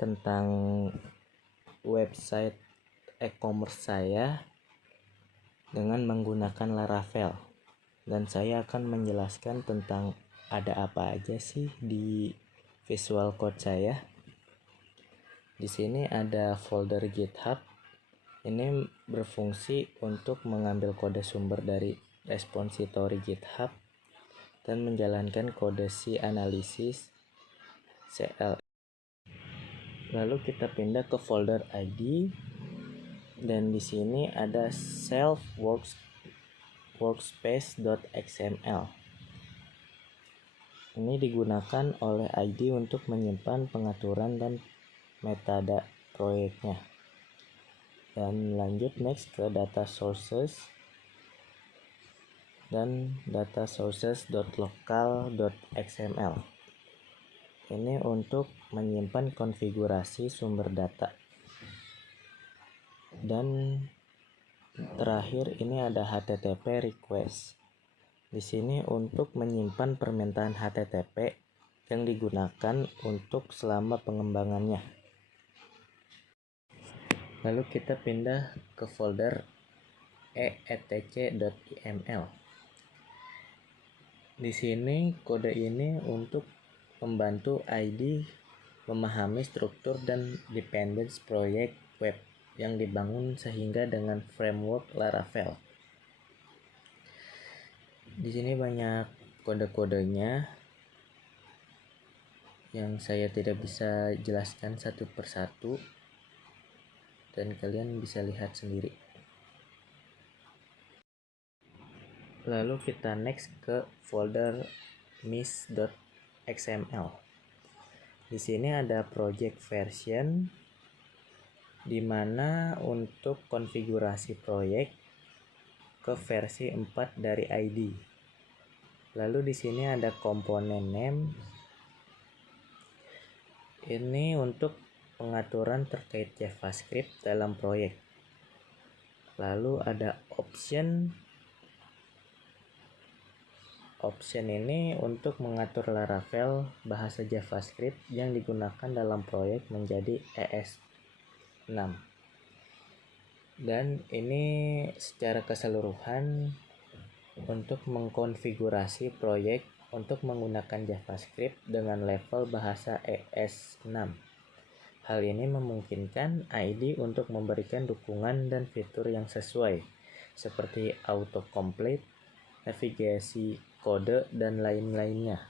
Tentang website e-commerce saya dengan menggunakan Laravel, dan saya akan menjelaskan tentang ada apa aja sih di Visual Code saya. Di sini ada folder GitHub. Ini berfungsi untuk mengambil kode sumber dari repository GitHub dan menjalankan kode C analisis CL. Lalu kita pindah ke folder ID, dan di sini ada self workspace.xml. Ini digunakan oleh ID untuk menyimpan pengaturan dan metadata proyeknya. Dan lanjut next ke data sources dan data sources.local.xml. Ini untuk menyimpan konfigurasi sumber data. Dan terakhir ini ada HTTP request. Di sini untuk menyimpan permintaan HTTP yang digunakan untuk selama pengembangannya. Lalu kita pindah ke folder etc.iml. Di sini kode ini untuk membantu ID memahami struktur dan dependency proyek web yang dibangun sehingga dengan framework Laravel. Di sini banyak kode-kodenya yang saya tidak bisa jelaskan satu persatu, dan kalian bisa lihat sendiri. Lalu kita next ke folder miss.xml. Di sini ada project version, di mana untuk konfigurasi proyek ke versi 4 dari ID. Lalu di sini ada komponen name. Ini untuk pengaturan terkait JavaScript dalam proyek. Lalu ada option. Option ini untuk mengatur Laravel bahasa JavaScript yang digunakan dalam proyek menjadi ES6. Dan ini secara keseluruhan untuk mengkonfigurasi proyek untuk menggunakan JavaScript dengan level bahasa ES6. Hal ini memungkinkan ID untuk memberikan dukungan dan fitur yang sesuai, seperti autocomplete, navigasi kode, dan lain-lainnya.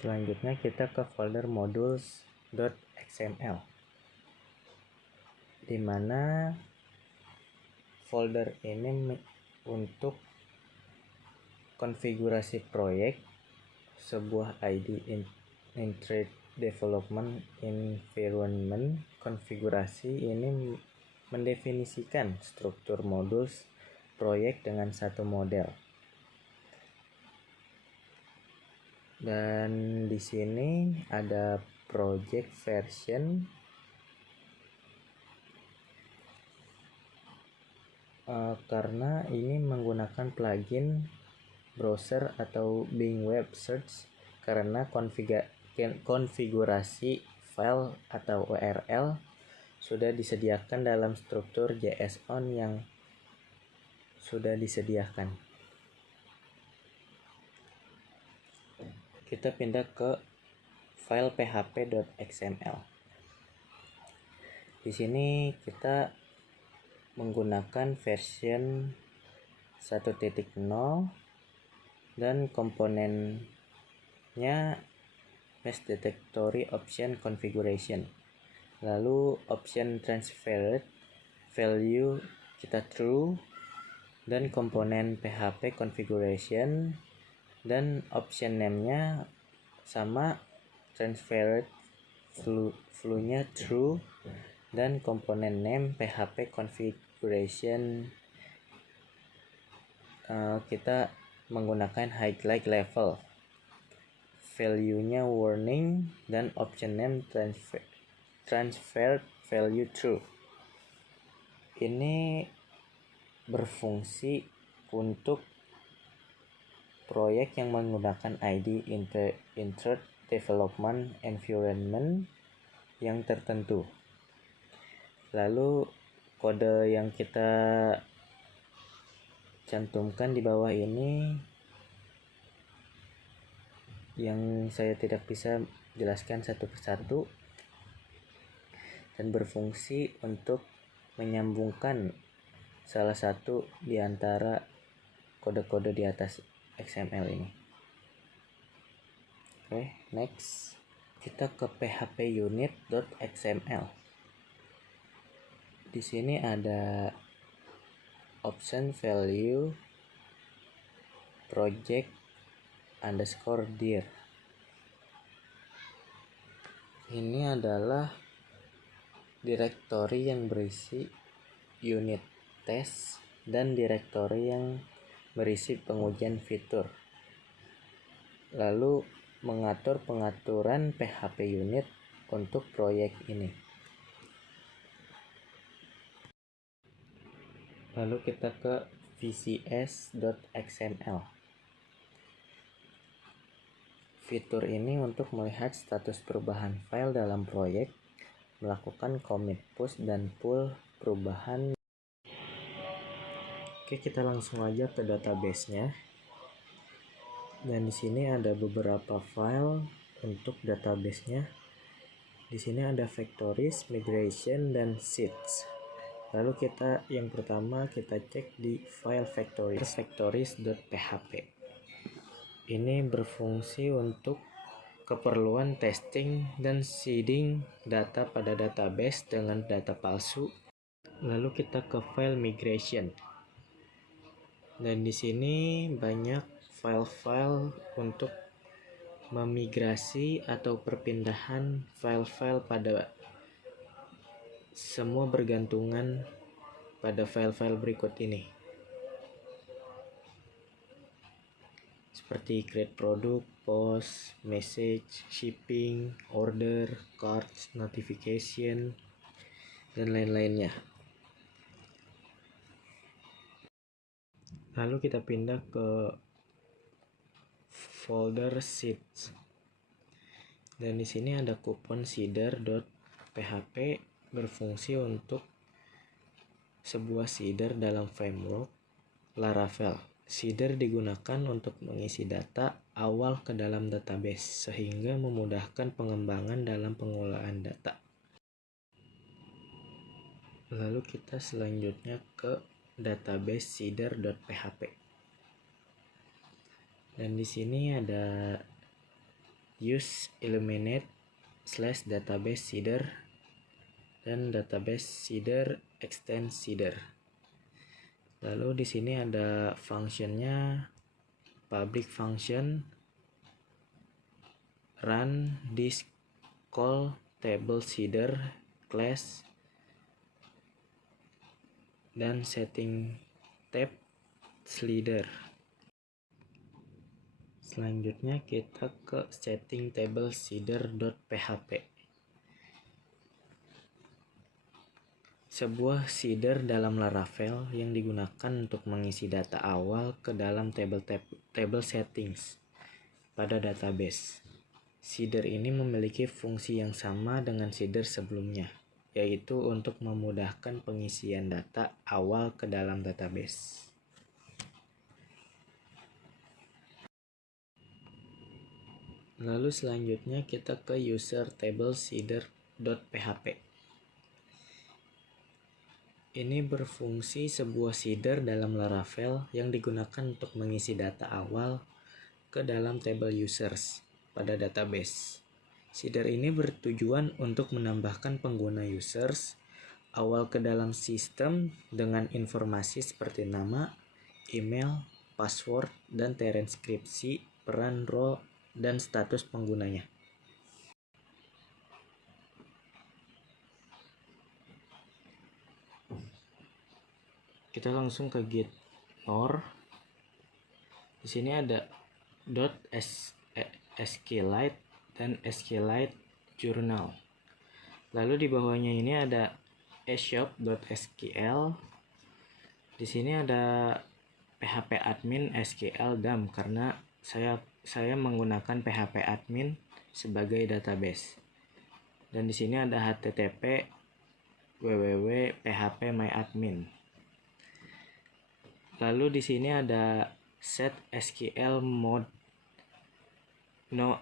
Selanjutnya kita ke folder modules.xml, di mana folder ini untuk konfigurasi proyek sebuah ID Interact Development Environment. Konfigurasi ini mendefinisikan struktur modules proyek dengan satu model. Dan di sini ada project version, karena ini menggunakan plugin browser atau Bing Web Search, karena konfigurasi file atau URL sudah disediakan dalam struktur JSON yang sudah disediakan. Kita pindah ke file php.xml. Di sini kita menggunakan version 1.0 dan komponennya Mesh Detectory Option Configuration. Lalu option transferred value kita true, dan komponen PHP configuration, dan option name-nya sama, transferred flu-nya true, dan komponen name PHP configuration kita menggunakan highlight level value-nya warning, dan option name transferred value true. Ini berfungsi untuk proyek yang menggunakan ID insert development environment yang tertentu. Lalu kode yang kita cantumkan di bawah ini yang saya tidak bisa jelaskan satu persatu, dan berfungsi untuk menyambungkan salah satu di antara kode-kode di atas XML ini. Oke, next kita ke phpunit.xml. Di sini ada option value project _dir. Ini adalah direktori yang berisi unit test dan direktori yang berisi pengujian fitur. Lalu mengatur pengaturan PHP unit untuk proyek ini. Lalu kita ke vcs.xml. Fitur ini untuk melihat status perubahan file dalam proyek, melakukan commit push dan pull perubahan. Oke, kita langsung aja ke database-nya. Dan di sini ada beberapa file untuk database-nya. Di sini ada factories, migration, dan seeds. Lalu yang pertama kita cek di file factories.php. Ini berfungsi untuk keperluan testing dan seeding data pada database dengan data palsu. Lalu kita ke file migration. Dan di sini banyak file-file untuk memigrasi atau perpindahan file-file pada semua bergantungan pada file-file berikut ini. Seperti create product, post, message, shipping, order, cards, notification, dan lain-lainnya. Lalu kita pindah ke folder seeds. Dan di sini ada kupon seeder.php berfungsi untuk sebuah seeder dalam framework Laravel. Seeder digunakan untuk mengisi data awal ke dalam database sehingga memudahkan pengembangan dalam pengolahan data. Lalu kita selanjutnya ke database seeder.php. Dan di sini ada use illuminate /database seeder dan database seeder extend seeder. Lalu di sini ada functionnya, public function, run this call table seeder class, dan setting tab slider. Selanjutnya kita ke setting table seeder.php. Sebuah seeder dalam Laravel yang digunakan untuk mengisi data awal ke dalam table settings pada database. Seeder ini memiliki fungsi yang sama dengan seeder sebelumnya, yaitu untuk memudahkan pengisian data awal ke dalam database. Lalu selanjutnya kita ke user table seeder.php. Ini berfungsi sebuah seeder dalam Laravel yang digunakan untuk mengisi data awal ke dalam table users pada database. Seeder ini bertujuan untuk menambahkan pengguna users awal ke dalam sistem dengan informasi seperti nama, email, password, dan transkripsi, peran, role, dan status penggunanya. Kita langsung ke git nor. Di sini ada SQLite dan SQLite Journal. Lalu di bawahnya ini ada eShop.sql. Di sini ada PHP admin SQL DAM karena saya menggunakan PHP admin sebagai database. Dan di sini ada HTTP www.phpMyAdmin. Lalu di sini ada set SQL mode no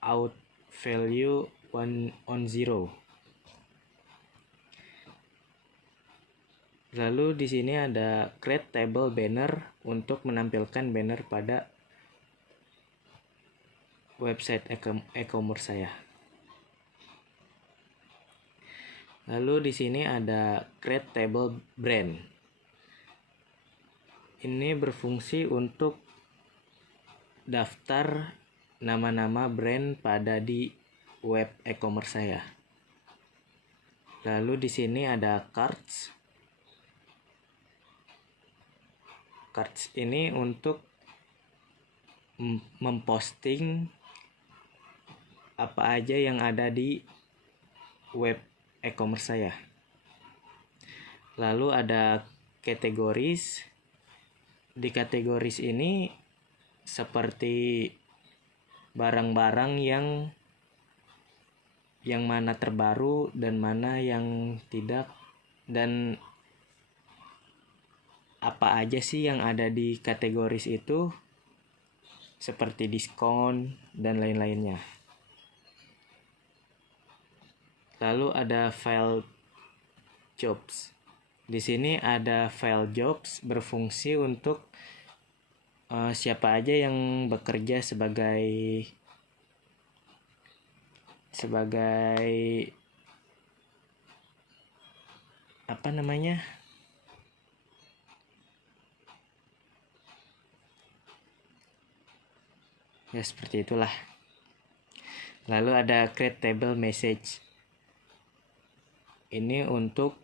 out value on 0. Lalu di sini ada create table banner untuk menampilkan banner pada website e-commerce saya. Lalu di sini ada create table brand. Ini berfungsi untuk daftar nama-nama brand pada di web e-commerce saya. Lalu di sini ada cards. Cards ini untuk memposting apa aja yang ada di web e-commerce saya. Lalu ada categories. Di categories ini seperti barang-barang yang mana terbaru dan mana yang tidak, dan apa aja sih yang ada di kategoris itu, seperti diskon dan lain-lainnya. Lalu ada file jobs. Di sini ada file jobs berfungsi untuk siapa aja yang bekerja sebagai apa namanya? Ya seperti itulah. Lalu ada create table message. Ini untuk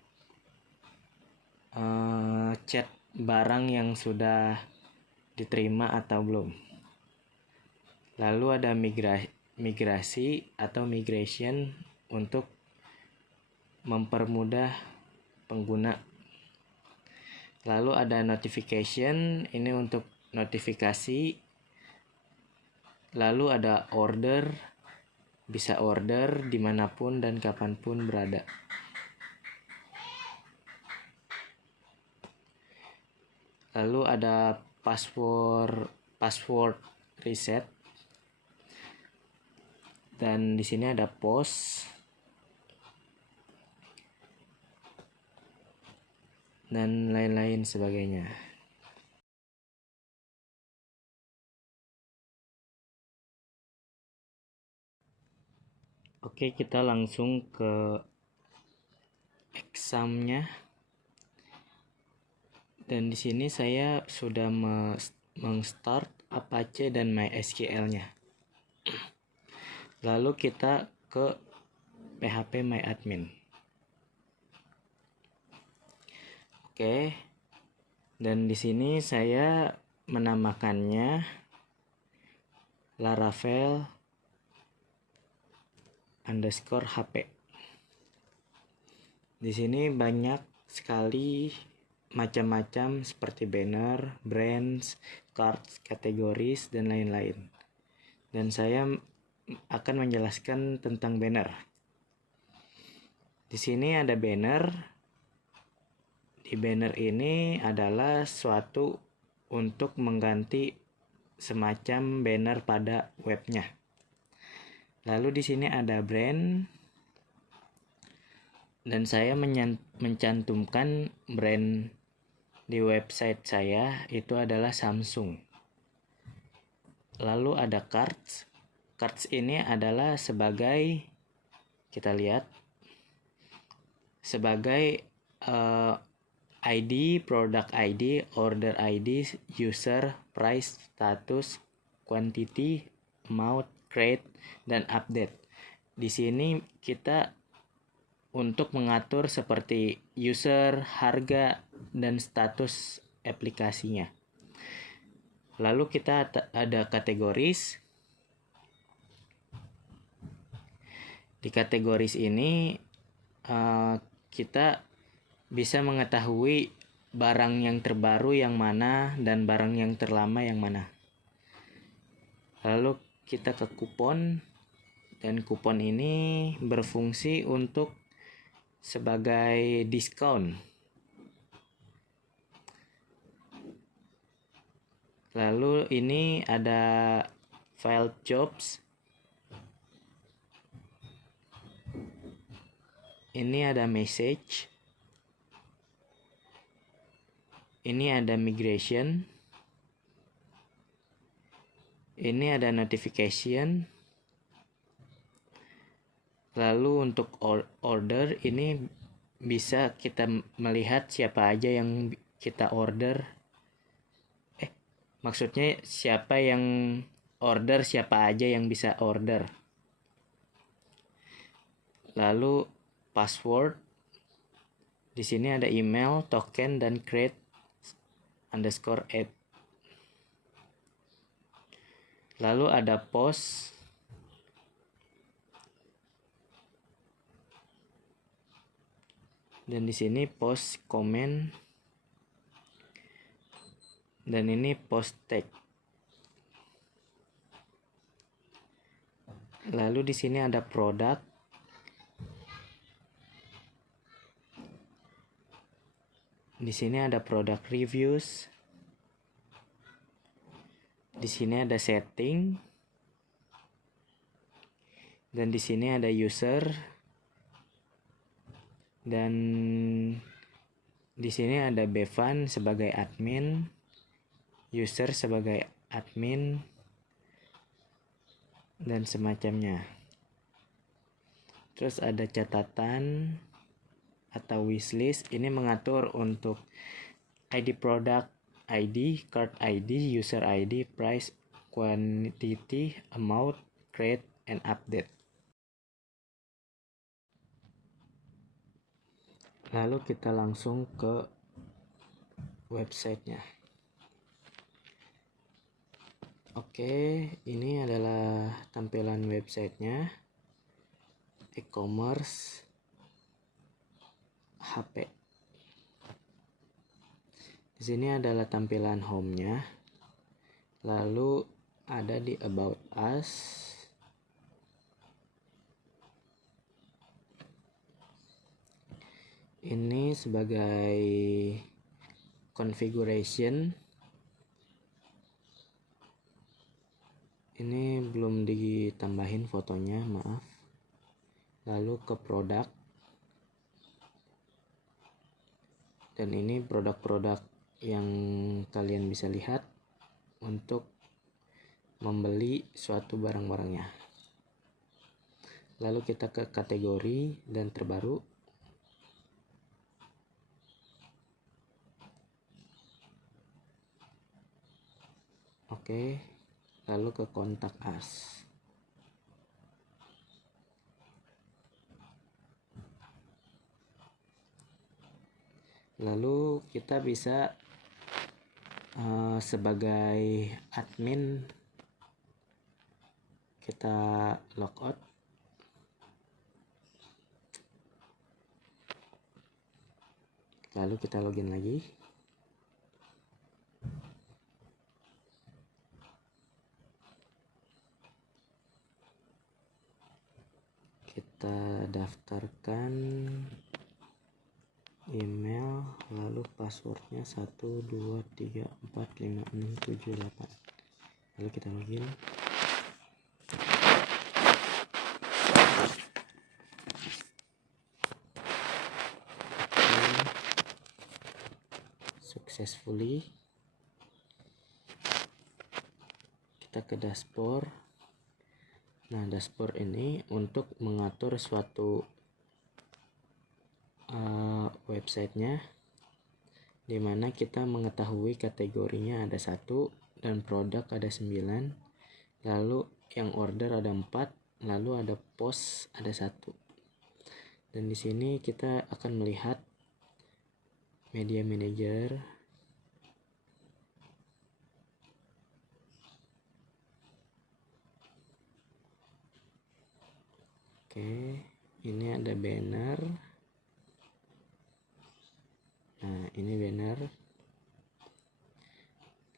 chat barang yang sudah diterima atau belum. Lalu ada migrasi atau migration untuk mempermudah pengguna. Lalu ada notification, ini untuk notifikasi. Lalu ada order, bisa order dimanapun dan kapanpun berada. Lalu ada password reset, dan di sini ada post dan lain-lain sebagainya. Oke, kita langsung ke examnya. Dan di sini saya sudah meng-start Apache dan MySQL-nya. Lalu kita ke phpMyAdmin. Oke. Dan di sini saya menamakannya Laravel _HP. Di sini banyak sekali macam-macam seperti banner, brands, cards, kategoris, dan lain-lain. Dan saya akan menjelaskan tentang banner. Di sini ada banner. Di banner ini adalah suatu untuk mengganti semacam banner pada webnya. Lalu di sini ada brand, dan saya mencantumkan brand di website saya itu adalah Samsung. Lalu ada cards. Cards ini adalah sebagai, kita lihat, sebagai ID, product ID, order ID, user, price, status, quantity, amount, create, dan update. Di sini kita untuk mengatur seperti user, harga, dan status aplikasinya. Lalu kita ada kategoris. Di kategoris ini kita bisa mengetahui barang yang terbaru yang mana dan barang yang terlama yang mana. Lalu kita ke kupon, dan kupon ini berfungsi untuk sebagai diskon. Lalu ini ada file jobs. Ini ada message. Ini ada migration. Ini ada notification. Lalu untuk order ini bisa kita melihat siapa aja yang kita order. Maksudnya siapa yang order, siapa aja yang bisa order. Lalu password. Di sini ada email, token, dan create _ add. Lalu ada post. Dan di sini post comment. Dan ini post tag. Lalu di sini ada produk. Di sini ada product reviews. Di sini ada setting. Dan di sini ada user. Dan di sini ada Bevan sebagai admin, user sebagai admin, dan semacamnya. Terus ada catatan atau wishlist. Ini mengatur untuk ID product ID, card ID, user ID, price, quantity, amount, create, and update. Lalu kita langsung ke websitenya. Oke, ini adalah tampilan websitenya. E-commerce HP. Di sini adalah tampilan home-nya. Lalu ada di About Us. Ini sebagai configuration. Ini belum ditambahin fotonya, maaf. Lalu ke produk. Dan ini produk-produk yang kalian bisa lihat untuk membeli suatu barang-barangnya. Lalu kita ke kategori dan terbaru. Oke, lalu ke kontak us. Lalu kita bisa sebagai admin kita logout. Lalu kita login lagi. Kita daftarkan email, lalu passwordnya 123456778. Lalu kita login. Successfully. Kita ke dashboard. Nah, dashboard ini untuk mengatur suatu websitenya, dimana kita mengetahui kategorinya ada 1 dan produk ada 9, lalu yang order ada 4, lalu ada post ada 1. Dan di sini kita akan melihat media manager, Oke, ini ada banner. Nah, ini banner.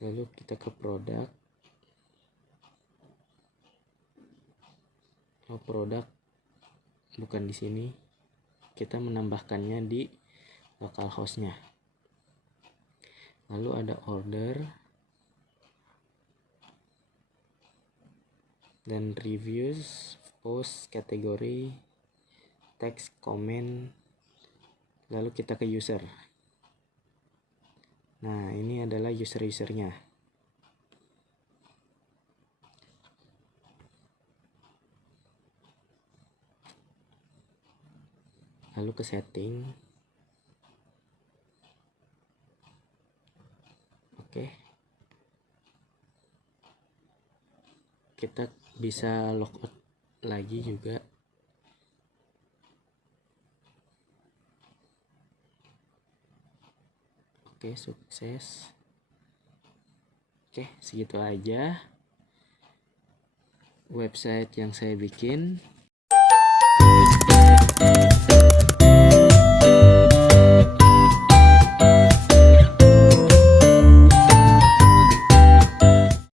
Lalu kita ke produk. Oh, produk bukan di sini. Kita menambahkannya di localhost-nya. Lalu ada order dan reviews, post, kategori, text, comment. Lalu kita ke user. Nah, ini adalah user-usernya. Lalu ke setting. Oke. Kita bisa logout lagi juga. Oke, sukses. Oke, segitu aja website yang saya bikin.